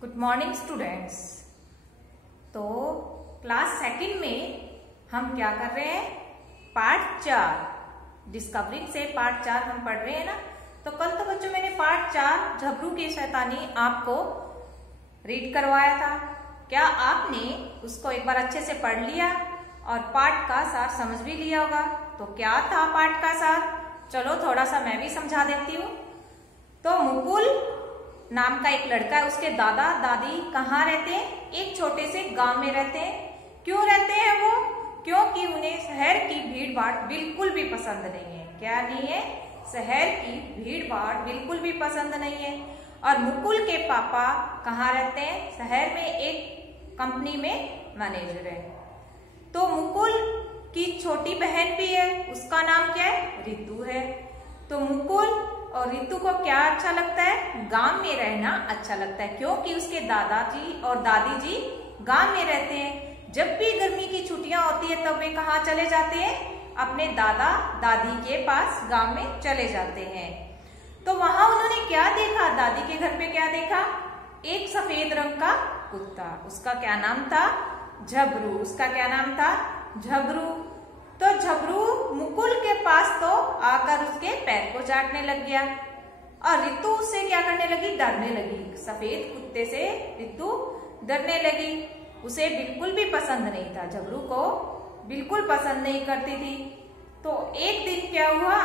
Good morning students. तो class second में हम क्या कर रहे हैं, पार्ट 4 डिस्कवरिंग से पार्ट 4 हम पढ़ रहे हैं ना। तो कल तो बच्चों मैंने पार्ट 4 झबरू की शैतानी आपको रीड करवाया था। क्या आपने उसको एक बार अच्छे से पढ़ लिया और पाठ का सार समझ भी लिया होगा? तो क्या था पाठ का सार, चलो थोड़ा सा मैं भी समझा देती हूँ। तो मुकुल नाम का एक लड़का है, उसके दादा दादी कहाँ रहते हैं? एक छोटे से गांव में रहते हैं। क्यों रहते हैं वो? क्योंकि उन्हें शहर की भीड़ भाड़ बिल्कुल भी पसंद नहीं है। क्या नहीं है? शहर की भीड़ भाड़ बिल्कुल भी पसंद नहीं है। और मुकुल के पापा कहाँ रहते हैं? शहर में एक कंपनी में मैनेजर है। तो मुकुल की छोटी बहन भी है, उसका नाम क्या है? रितु है। तो मुकुल और रितु को क्या अच्छा लगता है? गांव में रहना अच्छा लगता है, क्योंकि उसके दादाजी और दादी जी गांव में रहते हैं। जब भी गर्मी की छुट्टियां होती है तब वे कहाँ चले जाते हैं? अपने दादा दादी के पास गांव में चले जाते हैं। तो वहां उन्होंने क्या देखा? दादी के घर पे क्या देखा? एक सफेद रंग का कुत्ता। उसका क्या नाम था? झबरू। उसका क्या नाम था? झबरू। तो झबरू मुकुल के पास तो आकर उसके पैर को चाटने लग गया और रितु उससे क्या करने लगी? डरने लगी। सफेद कुत्ते से रितु डरने लगी। उसे बिल्कुल भी पसंद नहीं था, झबरू को बिल्कुल पसंद नहीं करती थी। तो एक दिन क्या हुआ,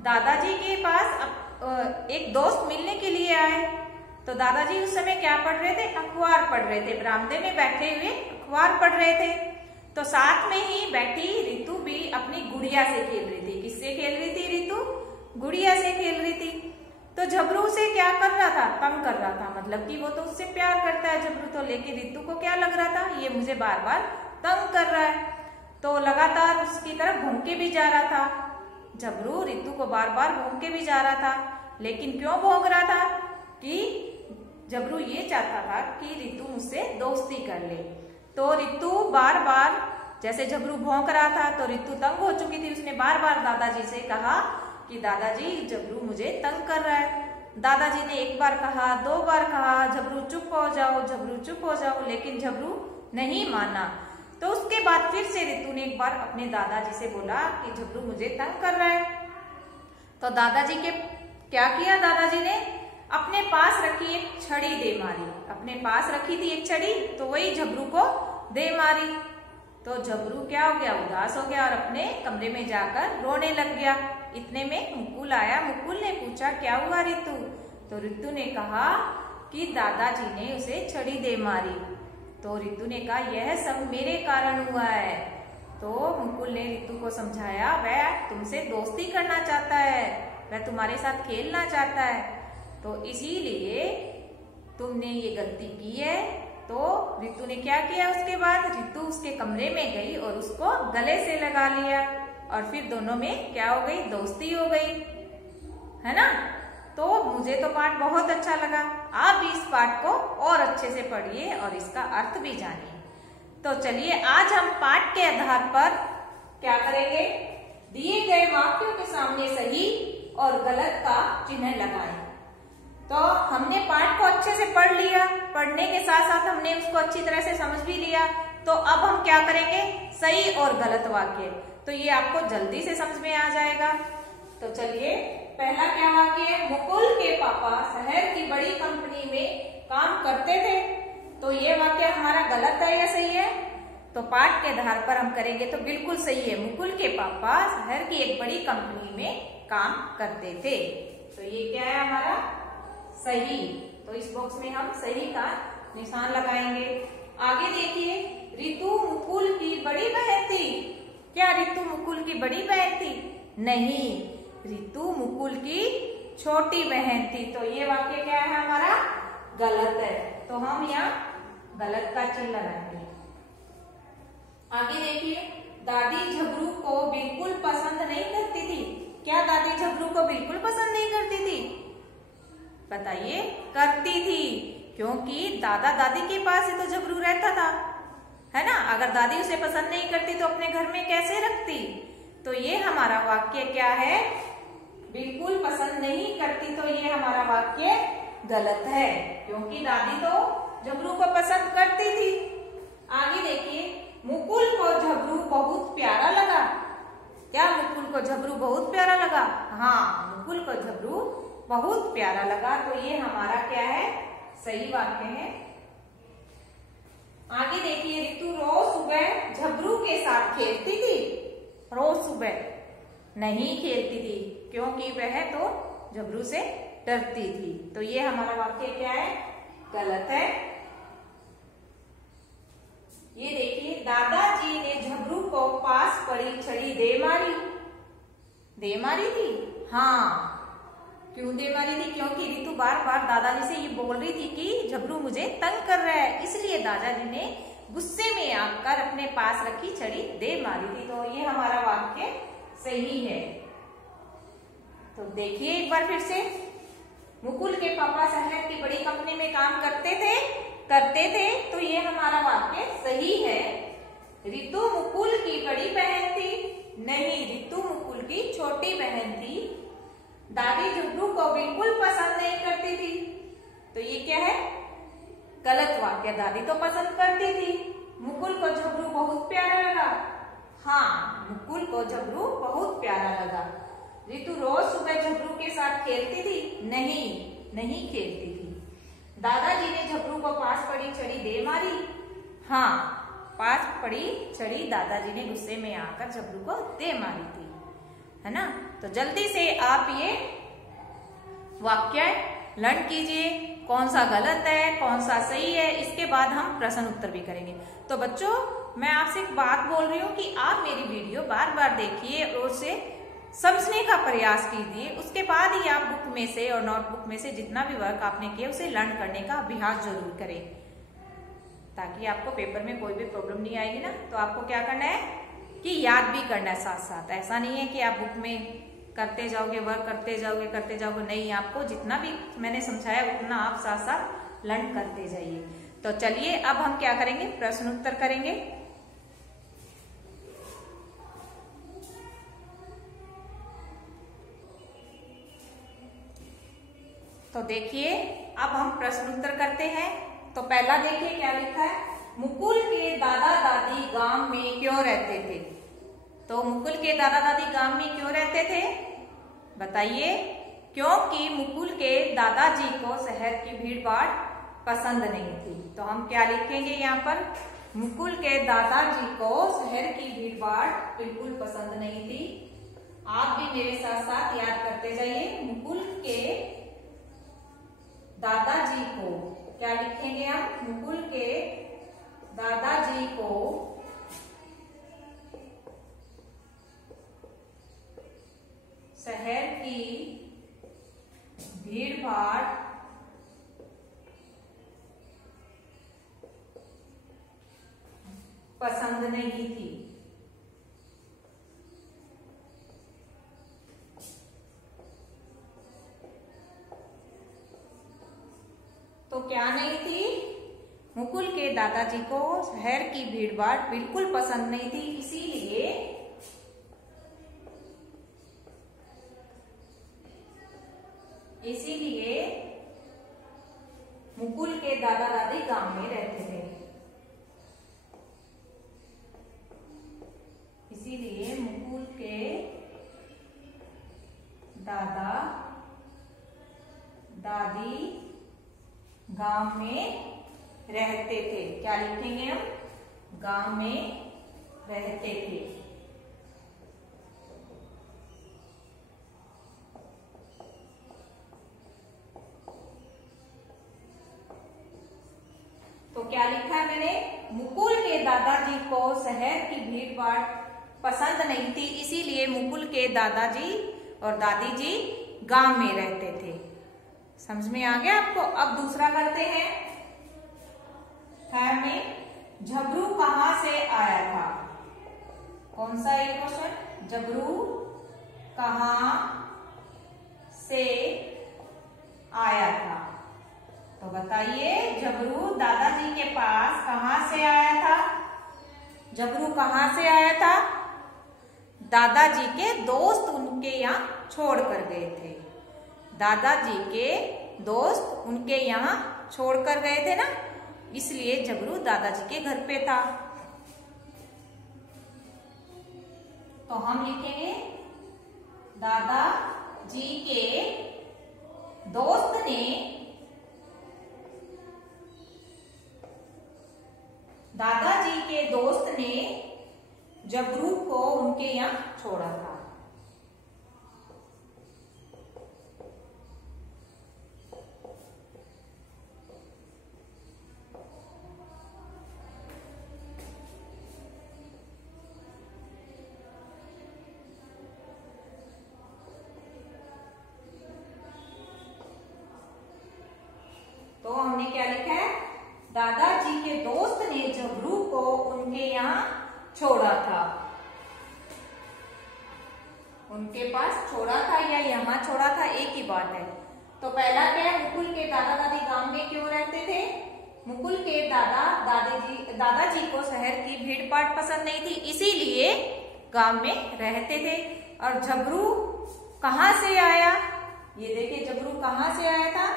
दादाजी के पास एक दोस्त मिलने के लिए आए। तो दादाजी उस समय क्या पढ़ रहे थे? अखबार पढ़ रहे थे। बरामदे में बैठे हुए अखबार पढ़ रहे थे। तो साथ में ही बैठी रितु भी अपनी गुड़िया से खेल रही थी। किससे खेल रही थी रितु? गुड़िया से खेल रही थी। तो झबरू उसे क्या कर रहा था? तंग कर रहा था। मतलब कि वो तो उससे प्यार करता है झबरू तो, लेकिन रितु को क्या लग रहा था? ये मुझे बार बार तंग कर रहा है। तो लगातार उसकी तरफ घूम के भी जा रहा था। झबरू रितु को बार बार घूम के भी जा रहा था। लेकिन क्यों भौंक रहा था? कि झबरू ये चाहता था कि रितु मुझसे दोस्ती कर ले। तो रितु बार बार, जैसे झबरू भौंक रहा था तो रितु तंग हो चुकी थी। उसने बार बार दादाजी से कहा कि दादाजी झबरू मुझे तंग कर रहा है। दादाजी ने एक बार कहा, 2 बार कहा, झबरू चुप हो जाओ, झबरू चुप हो जाओ, लेकिन झबरू नहीं माना। तो उसके बाद फिर से रितु ने एक बार अपने दादाजी से बोला कि झबरू मुझे तंग कर रहा है। तो दादाजी के क्या किया? दादाजी ने अपने पास रखी एक छड़ी दे मारी। अपने पास रखी थी एक छड़ी, तो वही झबरू को दे मारी। तो झबरू क्या हो गया? उदास हो गया और अपने कमरे में जाकर रोने लग गया। इतने में मुकुल आया। मुकुल ने पूछा, क्या हुआ रितु? तो रितु ने कहा कि दादाजी ने उसे छड़ी दे मारी। तो रितु ने कहा, यह सब मेरे कारण हुआ है। तो मुकुल ने रितु को समझाया, वह तुमसे दोस्ती करना चाहता है, वह तुम्हारे साथ खेलना चाहता है, तो इसीलिए तुमने ये गलती की है। तो रितु ने क्या किया? उसके बाद रितु उसके कमरे में गई और उसको गले से लगा लिया और फिर दोनों में क्या हो गई? दोस्ती हो गई, है ना। तो मुझे तो पाठ बहुत अच्छा लगा। आप भी इस पाठ को और अच्छे से पढ़िए और इसका अर्थ भी जानिए। तो चलिए आज हम पाठ के आधार पर क्या करेंगे? दिए गए वाक्यों के सामने सही और गलत का चिन्ह लगाएं। तो हमने पाठ को अच्छे से पढ़ लिया, पढ़ने के साथ साथ हमने उसको अच्छी तरह से समझ भी लिया। तो अब हम क्या करेंगे? सही और गलत वाक्य। तो ये आपको जल्दी से समझ में आ जाएगा। तो चलिए, पहला क्या वाक्य है? मुकुल के पापा शहर की बड़ी कंपनी में काम करते थे। तो ये वाक्य हमारा गलत है या सही है? तो पाठ के आधार पर हम करेंगे तो बिल्कुल सही है। मुकुल के पापा शहर की एक बड़ी कंपनी में काम करते थे। तो ये क्या है हमारा? सही। तो इस बॉक्स में हम सही का निशान लगाएंगे। आगे देखिए, रितु मुकुल की बड़ी बहन थी। क्या रितु मुकुल की बड़ी बहन थी? नहीं, रितु मुकुल की छोटी बहन थी। तो ये वाक्य क्या है हमारा? गलत है। तो हम यहाँ गलत का चिन्ह लगाएंगे। आगे देखिए, दादी झबरू को बिल्कुल पसंद नहीं करती थी। क्या दादी झबरू को बिल्कुल पसंद नहीं करती थी? बताइए। करती थी, क्योंकि दादा दादी के पास ही तो झबरू रहता था, है ना। अगर दादी उसे पसंद नहीं करती तो अपने घर में कैसे रखती? तो ये हमारा वाक्य क्या है? बिल्कुल पसंद नहीं करती। तो ये हमारा वाक्य गलत है, क्योंकि दादी तो झबरू को पसंद करती थी। आगे देखिए, मुकुल को झबरू बहुत प्यारा लगा। क्या मुकुल को झबरू बहुत प्यारा लगा? हाँ, मुकुल को झबरू बहुत प्यारा लगा। तो ये हमारा क्या है? सही वाक्य है। आगे देखिए, रितु रोज सुबह झबरू के साथ खेलती थी। रोज सुबह नहीं खेलती थी, क्योंकि वह तो झबरू से डरती थी। तो ये हमारा वाक्य क्या है? गलत है। ये देखिए, दादाजी ने झबरू को पास पड़ी छड़ी दे मारी। दे मारी थी? हाँ। क्यों दे मारी थी? क्योंकि रितु बार बार दादाजी से ये बोल रही थी कि झबरू मुझे तंग कर रहा है, इसलिए दादाजी ने गुस्से में आकर अपने पास रखी छड़ी दे मारी थी। तो ये हमारा वाक्य सही है। तो देखिए एक बार फिर से, मुकुल के पापा शहर की बड़ी कंपनी में काम करते थे, तो ये हमारा वाक्य सही है। रितु मुकुल की बड़ी बहन थी। नहीं, रितु मुकुल की छोटी बहन थी। दादी झबरू को बिल्कुल पसंद नहीं करती थी। तो ये क्या है? गलत वाक्य। दादी तो पसंद करती थी। मुकुल को झबरू बहुत प्यारा लगा। हाँ, मुकुल को झबरू बहुत प्यारा लगा। रितु रोज सुबह झबरू के साथ खेलती थी। नहीं खेलती थी। दादाजी ने झबरू को पास पड़ी छड़ी दे मारी। हाँ, पास पड़ी छड़ी दादाजी ने गुस्से में आकर झबरू को दे मारी थी, है ना। तो जल्दी से आप ये वाक्य लर्न कीजिए, कौन सा गलत है, कौन सा सही है। इसके बाद हम प्रश्न उत्तर भी करेंगे। तो बच्चों, मैं आपसे एक बात बोल रही हूँ कि आप मेरी वीडियो बार बार देखिए और उसे समझने का प्रयास कीजिए। उसके बाद ही आप बुक में से और नोटबुक में से जितना भी वर्क आपने किया उसे लर्न करने का अभ्यास जरूर करें, ताकि आपको पेपर में कोई भी प्रॉब्लम नहीं आएगी ना। तो आपको क्या करना है कि याद भी करना है साथ साथ। ऐसा नहीं है कि आप बुक में करते जाओगे, वर्क करते जाओगे। नहीं, आपको जितना भी मैंने समझाया उतना आप साथ साथ लर्न करते जाइए। तो चलिए अब हम क्या करेंगे? प्रश्न उत्तर करेंगे। तो देखिए, अब हम प्रश्न उत्तर करते हैं। तो पहला देखिए क्या लिखा है। मुकुल के दादा दादी गांव में क्यों रहते थे? तो मुकुल के दादा दादी गांव में क्यों रहते थे? बताइए। क्योंकि मुकुल के दादाजी को शहर की भीड़ भाड़ पसंद नहीं थी। तो हम क्या लिखेंगे यहाँ पर? मुकुल के दादाजी को शहर की भीड़ भाड़ बिल्कुल पसंद नहीं थी। आप भी मेरे साथ साथ याद करते जाइए। मुकुल के दादाजी को क्या लिखेंगे हम? मुकुल के दादाजी को शहर की भीड़ भाड़ पसंद नहीं थी। तो क्या नहीं थी? मुकुल के दादाजी को शहर की भीड़ भाड़ बिल्कुल पसंद नहीं थी, इसीलिए मुकुल के दादा दादी गांव में रहते थे। इसीलिए मुकुल के दादा दादी गांव में रहते थे। क्या लिखेंगे हम? गांव में रहते थे। तो क्या लिखा है मैंने? मुकुल के दादाजी को शहर की भीड़ भाड़ पसंद नहीं थी, इसीलिए मुकुल के दादाजी और दादी जी गांव में रहते थे। समझ में आ गया आपको? अब दूसरा करते हैं। थर्ड में, झबरू कहां से आया था? कौन सा ये क्वेश्चन? झबरू कहां से आया था? तो बताइए, झबरू दादाजी के पास कहां से आया था? झबरू कहां से आया था? दादाजी के दोस्त उनके यहाँ छोड़ कर गए थे। दादाजी के दोस्त उनके यहाँ छोड़कर गए थे ना, इसलिए झबरू दादाजी के घर पे था। तो हम लिखेंगे दादाजी के दोस्त ने झबरू को उनके यहाँ छोड़ा था। तो हमने क्या लिखा है, दादाजी के दोस्त ने झबरू को उनके यहाँ छोड़ा था। उनके पास छोड़ा था या यहाँ छोड़ा था, एक ही बात है। तो पहला क्या है, मुकुल के दादा दादी गांव में क्यों रहते थे? मुकुल के दादाजी को शहर की भीड़ भाड़ पसंद नहीं थी, इसीलिए गांव में रहते थे। और झबरू कहाँ से आया, ये देखिए झबरू कहाँ से आया था,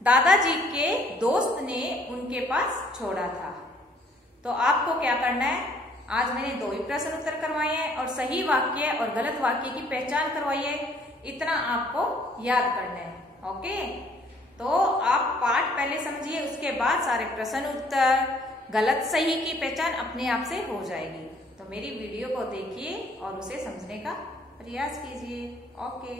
दादाजी के दोस्त ने उनके पास छोड़ा था। तो आपको क्या करना है, आज मैंने 2 ही प्रश्न उत्तर करवाए हैं और सही वाक्य और गलत वाक्य की पहचान करवाई है, इतना आपको याद करना है। ओके, तो आप पाठ पहले समझिए, उसके बाद सारे प्रश्न उत्तर गलत सही की पहचान अपने आप से हो जाएगी। तो मेरी वीडियो को देखिए और उसे समझने का प्रयास कीजिए। ओके।